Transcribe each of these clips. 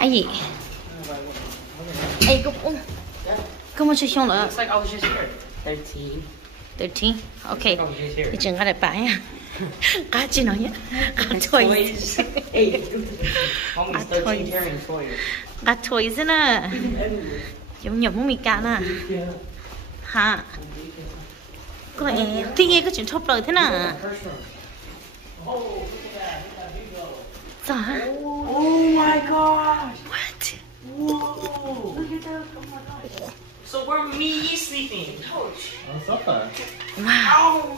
Ai gì? Ê, ¿cómo se llama? Looks like I was just here. 13. 13. Okay. I was just here. Thì chừng cái đẹp bãi à. Cá chi nói nhá. Cá toys. Almost 13 carrying toys. Cá toys nè. Giống nhập mì cá nè. Hả? Có em. Thì nghe cái chuyện chọc lời thế nào? Sao hả? Oh my gosh! What? Whoa! Look at that! Oh my gosh! So where me sleeping? Couch. On sofa. Wow.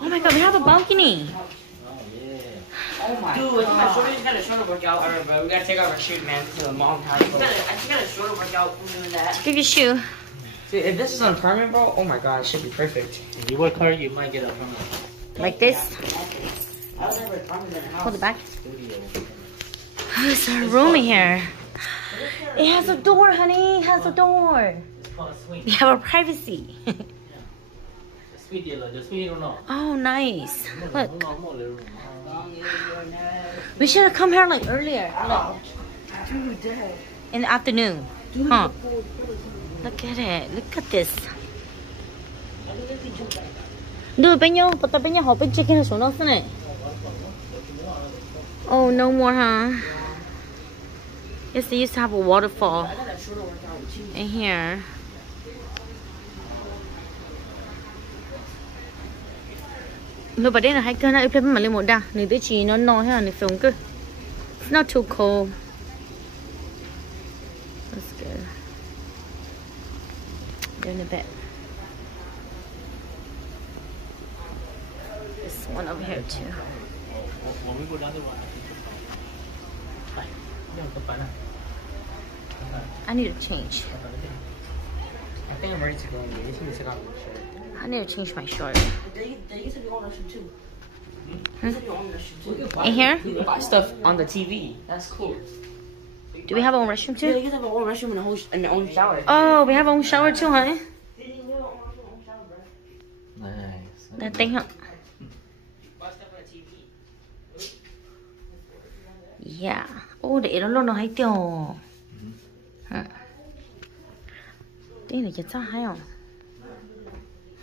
Oh my god, we have a balcony. Oh yeah. Oh my god. Dude, I think I just got a shorter workout. Alright, bro. We gotta take off our shoes, man. This is a long time. I just got a shorter workout from doing that. Give your shoe. Dude, if this is on permanent, bro, oh my god, it should be perfect. If you work hard, you might get a permanent Like this. I was never permanent in the house. Hold it back. studio. There's a room in here. It has a door, honey. It has a door. It's called a swing. We have our privacy. The sweet yellow, the sweet yellow. Oh, nice. Look. Look. We should have come here like earlier. Dude, Dad. In the afternoon. Huh? Look at it. Look at this. Dude, bên nhau, bắt bên nhau họ bên chicken xuống đó thế này. Oh, no more, huh? Yes, they used to have a waterfall in here. Lúc bà đây là hai cơn á, em mà lên một đà, nửa tới chỉ nó no hay là nửa phồng cơ. It's not too cold. That's good. Go in a bit. This one over here too. When we go down there, I need to change. I think I'm ready to go in there. You need to take off my shirt. I need to change my short. They used to be on Russian too. They used to be on Russian too. In here? You can buy stuff on the TV. That's cool. Do we have our own restroom Yeah, too? you can have a whole restroom and their own shower. Oh, we have our own shower too, huh? nice. That thing, huh? Buy stuff on the TV. Yeah. Oh, để nó luôn nó hay tiêu. Hả? Đây là sao hay không?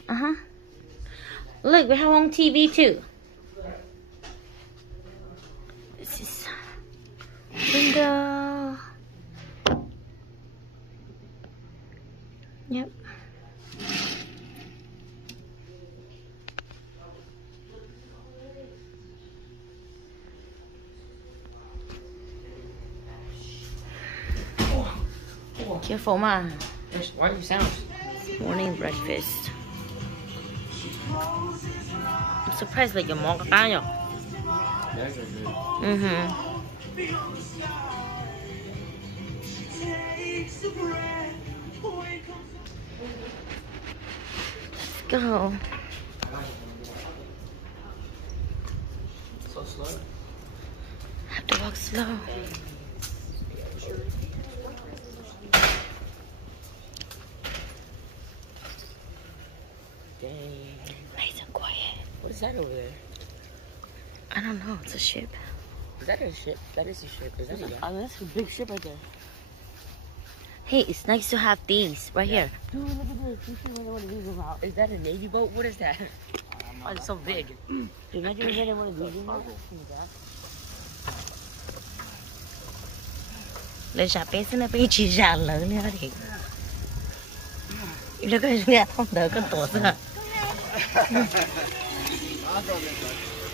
Uh-huh. Look, we have our own TV too. This is window. Yep. Careful, man. Why do you sound? Morning breakfast. I'm surprised like your mom got that. Those are good. Mm-hmm. Let's go. So slow. Have to walk slow. Dang. Nice and quiet. What is that over there? I don't know. It's a ship. Is that a ship? That is a ship. Is that a yacht? Oh, that's a big ship right there. Hey, it's nice to have these right here. Dude, look at this. You should one of these about. Is that a Navy boat? What is that? Oh, it's so big. Imagine we had one of these. Lên sạp bé xin bé chỉ ra lớn nữa thì. Nó cái nghe không đỡ con tổ nữa.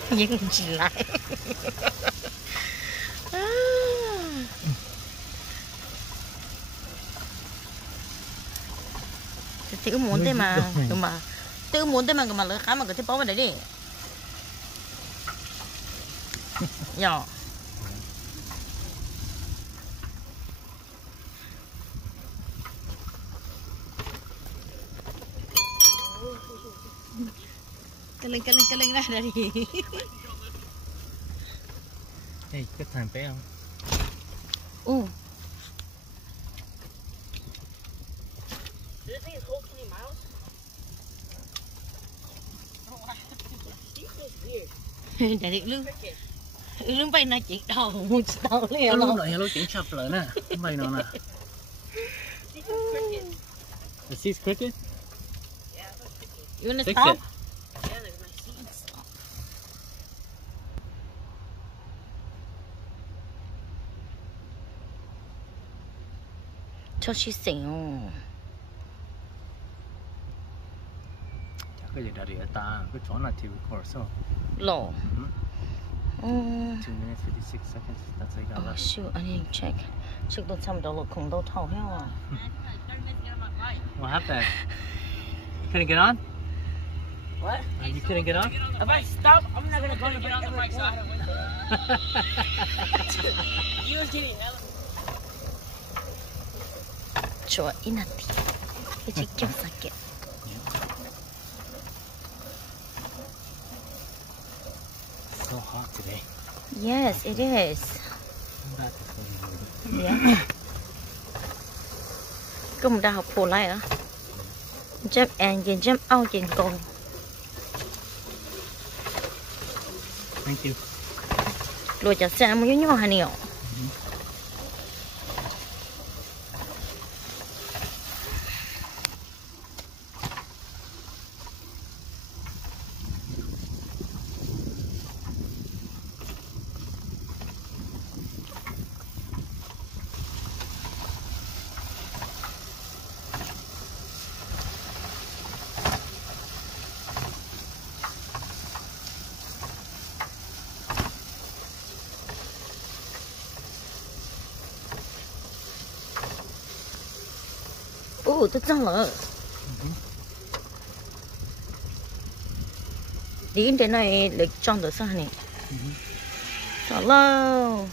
Nhưng chỉ lại. Thì cũng muốn thế mà, nhưng mà tôi cũng muốn thế mà lỡ cá mà cứ thế bó vào đấy đi. Nhỏ. Cái linh ra đây đi. Hey, cái thằng bé không? Oh. Do you think it's hold 20 miles? Để định lưu. Lúc bay nó chỉ đầu một đầu liền Lúc này nó chỉnh chập lại nè, mày nó nè. Is this cricket? You wanna Fix stop? it. Cho chị xỉu. Cái gì đã để ta, cái chỗ nào thì record so. Lồ. 2 minutes 56 seconds. That's like Oh shoot, I need to check. Check the time đâu không đâu thầu heo. What happened? Couldn't get on? What? You couldn't get on? If I stop, I'm not gonna go to get on the bike, so I don't win. You was getting hella. Chúa inati. Cái chị kêu sao kìa. So hot today. Yes, it is. That is so good. Yeah. Cũng đã học phổ lại á. Jump and jump out trên con. Thank you. Rồi chả xem một nhỏ hả nhiều. Ồ, tôi chắc là đi đến này lấy trong được sao này? Sao lâu?